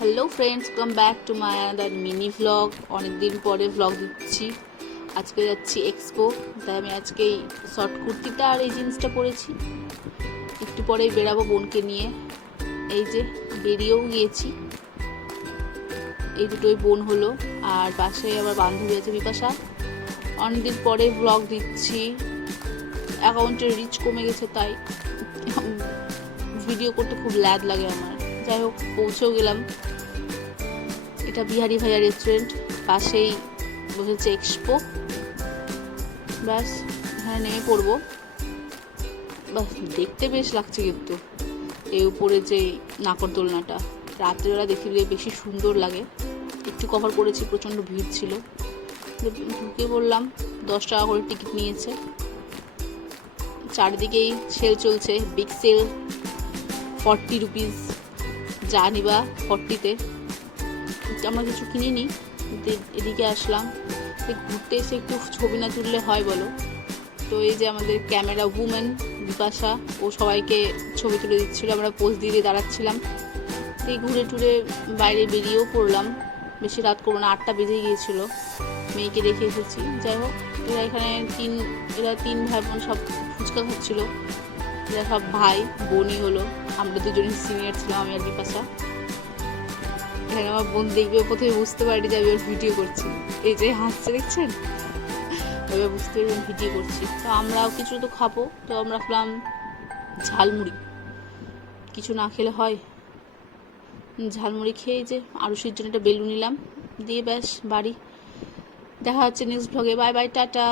Hello friends, welcome back to my another mini vlog. অনেক দিন পরে ভ্লগ দিচ্ছি। আজকে যাচ্ছি এক্সপো, তাই আমি আজকে এই শর্ট কুর্তিটা আর এই জিন্সটা পরেছি। একটু পরেই বেরাবো বোনকে নিয়ে। এই যে বেরিয়েও গিয়েছি। এই দুটোই বোন হলো, আর পাশে আমার বান্ধবী আছে বিপাশা। অনেকদিন পরে ভ্লগ দিচ্ছি। অ্যাকাউন্টের রিচ কমে গেছে, তাই ভিডিও করতে খুব ল্যাদ লাগে আমার। যাই হোক, পৌঁছেও গেলাম। এটা বিহারি ভাইয়া রেস্টুরেন্ট, পাশেই বসেছে এক্সপো। ব্যাস এখানে নেমে পড়বো। বাস দেখতে বেশ লাগছে, কিন্তু এই উপরে যে নাকরদোলনাটা রাত্রেবেলা দেখলে বেশি সুন্দর লাগে। একটু কভার করেছি, প্রচণ্ড ভিড় ছিল। ঢুকে বললাম, 10 টাকা করে টিকিট নিয়েছে। চারিদিকেই সেল চলছে, বিগ সেল, 40 রুপিস যা নিবা 40-তে। আমরা কিছু কিনিনি, এদিকে আসলাম। ঘুরতে এসে একটু ছবি না তুললে হয় বলো? তো এই যে আমাদের ক্যামেরা উমেন বিপাশা, ও সবাইকে ছবি তুলে দিচ্ছিলো, আমরা পোজ দিয়ে দাঁড়াচ্ছিলাম। এই ঘুরে টুরে বাইরে বেরিয়েও পড়লাম। বেশি রাত করবো না, 8টা বেজে গিয়েছিলো। মেয়েকে রেখে এসেছি। যাই হোক, এরা তিন ভাই বোন সব ফুচকা খাচ্ছিলো। এরা সব ভাই বোনই হলো। আমরা দুজনই সিনিয়র ছিলাম, আমি আর বিপাশা। এখানে আমার বোন দেখবে, প্রথমে বুঝতে পারি যে আমি ওর ভিডিও করছি। এই যে হাসছে দেখছেন, এবার বুঝতে পারবেন ভিডিও করছি। তো আমরাও কিছু তো খাবো, তো আমরা খেলাম ঝালমুড়ি। কিছু না খেলে হয়। ঝালমুড়ি খেয়ে যে আরুষির জন্য একটা বেলুন নিলাম, দিয়ে ব্যাস বাড়ি। দেখা হচ্ছে নেক্সট ভ্লগে। Bye bye, tata.